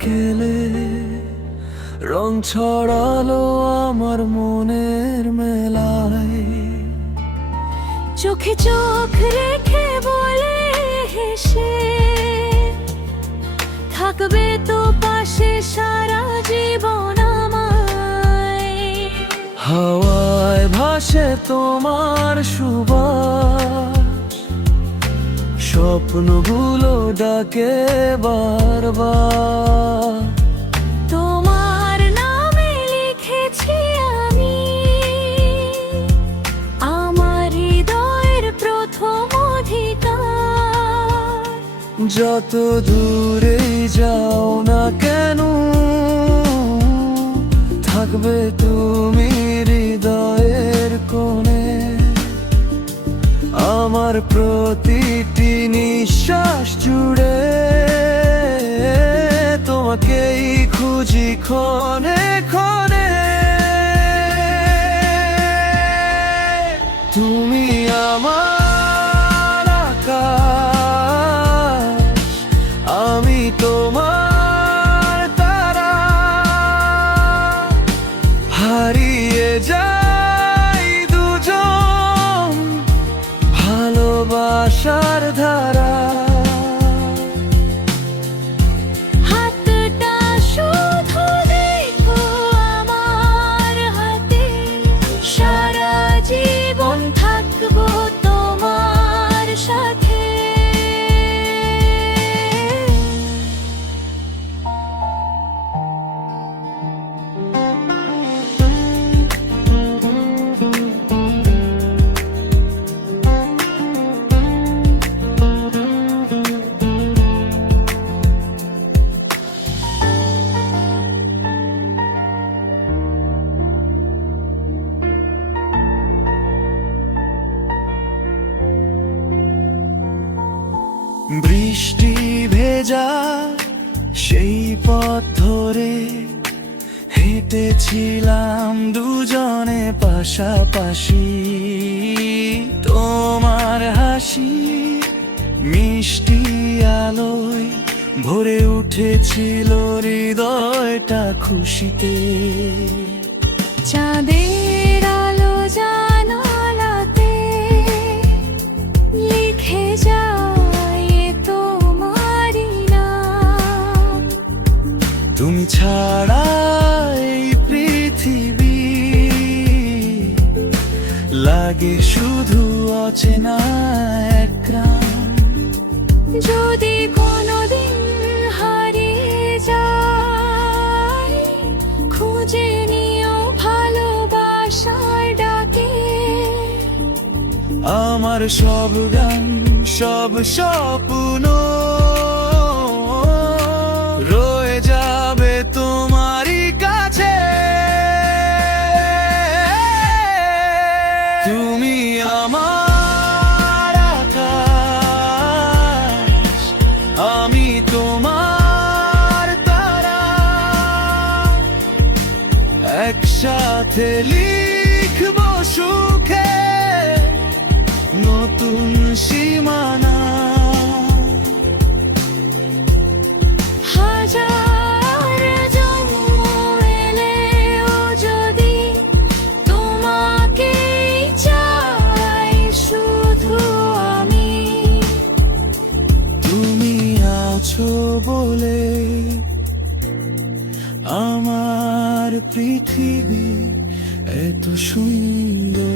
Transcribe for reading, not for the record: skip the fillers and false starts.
বিকেলে রং ছড়ালো আমার মনের মেলায়। চোখে চোখ রেখে বলে হেসে থাকবে তো পাশে সারা জীবন আমায়। হাওয়ায় ভাসে তোমার সুবাস, স্বপ্নগুলো ডাকে বারবার। তোমার নামে লিখেছি আমি আমার হৃদয়ের প্রথম অধিকার। যত দূরেই যাও না কেন থাকবে তুমি হৃদয়ের কোণে। আমার প্রতিটি নিঃশ্বাস জুড়ে তোমাকেই খুঁজি ক্ষণে ক্ষণে। তুমি আমার আকাশ, আমি তোমার তারা। হারিয়ে যাই দুজন ভালোবাসার ধারা। হাতটা শুধু দেখো আমার হাতে, সারা জীবন থাকবো তোমার সাথে। বৃষ্টি ভেজা সেই পথ ধরে হেঁটেছিলাম দুজনে পাশাপাশি। তোমার হাসি মিষ্টি আলোয় ভরে উঠেছিল হৃদয়টা খুশিতে। চাঁদের আলো জানালাতে লিখে যায় তোমারই নাম। তুমি ছাড়া এই পৃথিবী লাগে শুধু অচেনা এক গ্রাম। যদি কোনোদিন হারিয়ে যায় খুঁজে নিও ভালোবাসার ডাকে। আমার সব গান সব স্বপ্ন রয়ে যাবে তোমারই কাছে। তুমি আমার আকাশ, আমি তোমার তারা। একসাথে লিখবো সুখে নতুন সীমানা। হাজার জন্ম এলেও যদি তোমাকেই চাই শুধু আমি। তুমি আছো বলে আমার পৃথিবী এত সুন্দর।